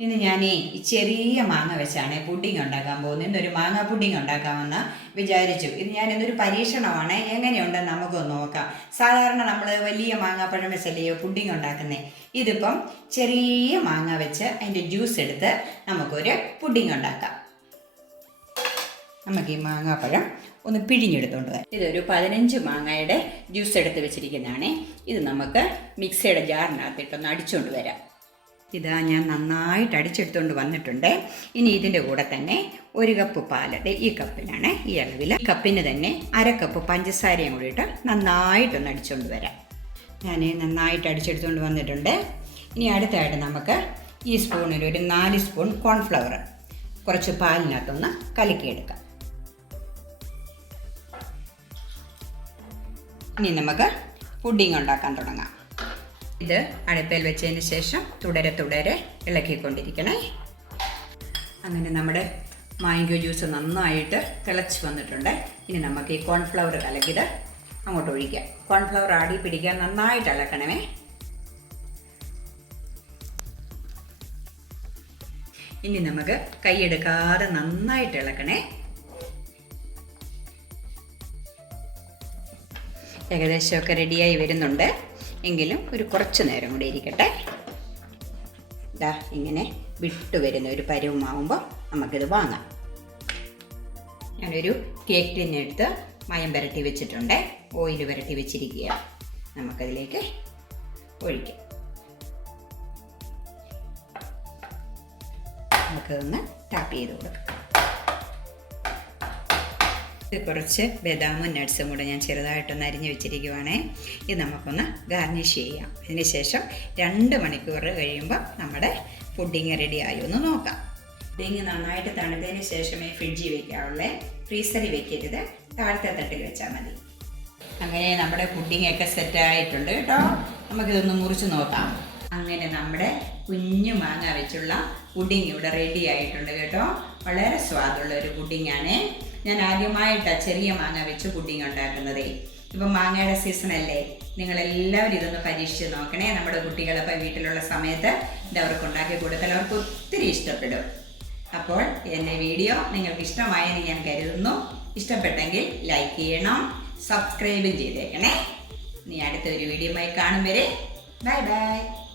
ഇന്ന് ഞാൻ ഈ ചെറിയ മാങ്ങ വെച്ചാണ് പുഡിംഗ് ഉണ്ടാക്കാൻ പോകുന്നത്. ഇന്നൊരു മാങ്ങ പുഡിംഗ് ഉണ്ടാക്കാമെന്ന് വിചാരിച്ചു. ഇത് ഞാൻ ഇന്നൊരു പരീക്ഷണമാണ്. എങ്ങനെയുണ്ടെന്ന് നമുക്കൊന്ന് നോക്കാം. സാധാരണ നമ്മൾ വലിയ മാങ്ങാപ്പഴം വെച്ചല്ലയോ പുഡിംഗ് ഉണ്ടാക്കുന്നത് ഇതിപ്പം ചെറിയ മാങ്ങ വെച്ച് അതിന്റെ ജ്യൂസ് എടുത്ത് നമുക്കൊരു പുഡിംഗ് ഉണ്ടാക്കാം. നമുക്ക് ഈ മാങ്ങാപ്പഴം ഒന്ന് പിഴിഞ്ഞെടുത്തോണ്ട് വരാം. ഇതൊരു പതിനഞ്ച് മാങ്ങയുടെ ജ്യൂസ് എടുത്ത് വെച്ചിരിക്കുന്നതാണ്. ഇത് നമുക്ക് മിക്സിയുടെ ജാറിനകത്തിട്ടൊന്ന് അടിച്ചുകൊണ്ട് വരാം. ഇതാ ഞാൻ നന്നായിട്ട് അടിച്ചെടുത്തുകൊണ്ട് വന്നിട്ടുണ്ട്. ഇനി ഇതിന്റെ കൂടെ തന്നെ ഒരു കപ്പ് പാൽ. ഈ കപ്പിനാണ് ഈ അളവിൽ കപ്പിന് തന്നെ അര കപ്പ് പഞ്ചസാരയും കൂടിയിട്ട് നന്നായിട്ടൊന്ന് അടിച്ചുകൊണ്ട് വരാം. ഞാൻ നന്നായിട്ട് അടിച്ചെടുത്തുകൊണ്ട് വന്നിട്ടുണ്ട്. ഇനി അടുത്തായിട്ട് നമുക്ക് ഈ സ്പൂണിൽ ഒരു നാല് സ്പൂൺ കോൺഫ്ലവർ കുറച്ച് പാലിനകത്തൊന്ന് കലക്കിയെടുക്കാം. ഇനി നമുക്ക് പുഡിംഗ് ഉണ്ടാക്കാൻ തുടങ്ങാം. ഇത് അടുപ്പേൽ വെച്ചതിന് ശേഷം തുടരെ തുടരെ ഇളക്കിക്കൊണ്ടിരിക്കണേ. അങ്ങനെ നമ്മുടെ മാംഗോ ജ്യൂസ് നന്നായിട്ട് തിളച്ച് വന്നിട്ടുണ്ട്. ഇനി നമുക്ക് ഈ കോൺഫ്ലവർ കലക്കിയത് അങ്ങോട്ട് ഒഴിക്കാം. കോൺഫ്ലവർ ആടി പിടിക്കാൻ നന്നായിട്ട് ഇളക്കണമേ. ഇനി നമുക്ക് കൈയെടുക്കാതെ നന്നായിട്ട് ഇളക്കണേ. ഏകദേശമൊക്കെ റെഡിയായി വരുന്നുണ്ട്. എങ്കിലും ഒരു കുറച്ച് നേരം കൂടി ഇരിക്കട്ടെ. ഇതാ ഇങ്ങനെ വിട്ടു വരുന്ന ഒരു പരുവമാകുമ്പോൾ നമുക്കിത് വാങ്ങാം. ഞാനൊരു കേക്ക് ടിന്നെടുത്ത് മയം പുരട്ടി വെച്ചിട്ടുണ്ട്. ഓയിൽ പുരട്ടി വെച്ചിരിക്കുക നമുക്കതിലേക്ക് ഒഴിക്കാം. നമുക്കതൊന്ന് ടാപ്പ് ചെയ്ത് കൊടുക്കാം. കുറച്ച് ബദാമും നട്ട്സും കൂടെ ഞാൻ ചെറുതായിട്ടൊന്ന് അരിഞ്ഞു വെച്ചിരിക്കുവാണേ. ഇത് നമുക്കൊന്ന് ഗാർണിഷ് ചെയ്യാം. അതിനുശേഷം രണ്ട് മണിക്കൂർ കഴിയുമ്പോൾ നമ്മുടെ പുഡിങ് ആയി ഒന്ന് നോക്കാം. പുഡിങ് നന്നായിട്ട് തണുത്തതിന് ശേഷമേ ഫ്രിഡ്ജിൽ വെക്കാവുള്ളേ. ഫ്രീസറിൽ വെക്കരുത്. താഴത്തെ തട്ടിൽ വെച്ചാൽ മതി. അങ്ങനെ നമ്മുടെ പുഡിങ്ങൊക്കെ ഒക്കെ സെറ്റ് ആയിട്ടുണ്ട് കേട്ടോ. നമുക്കിതൊന്ന് മുറിച്ച് നോക്കാം. അങ്ങനെ നമ്മുടെ കുഞ്ഞു മാങ്ങ വെച്ചുള്ള പുഡിങ് ഇവിടെ റെഡി ആയിട്ടുണ്ട് കേട്ടോ. വളരെ സ്വാദുള്ള ഒരു പുഡിങ്ങാണേ. ഞാൻ ആദ്യമായിട്ടാണ് ചെറിയ മാങ്ങ വെച്ച് പുഡിംഗ് ഉണ്ടാക്കുന്നത്. ഇപ്പം മാങ്ങയുടെ സീസൺ അല്ലേ? നിങ്ങൾ എല്ലാവരും ഇതൊന്ന് പരീക്ഷിച്ച് നോക്കണേ. നമ്മുടെ കുട്ടികളിപ്പോൾ വീട്ടിലുള്ള സമയത്ത് ഇത് അവർക്ക് ഉണ്ടാക്കി കൊടുത്താൽ അവർക്ക് ഒത്തിരി ഇഷ്ടപ്പെടും. അപ്പോൾ എന്റെ വീഡിയോ നിങ്ങൾക്ക് ഇഷ്ടമായെന്ന് ഞാൻ കരുതുന്നു. ഇഷ്ടപ്പെട്ടെങ്കിൽ ലൈക്ക് ചെയ്യണം സബ്സ്ക്രൈബും ചെയ്തേക്കണേ. ഇനി അടുത്തൊരു വീഡിയോയുമായി കാണും വരെ. Bye bye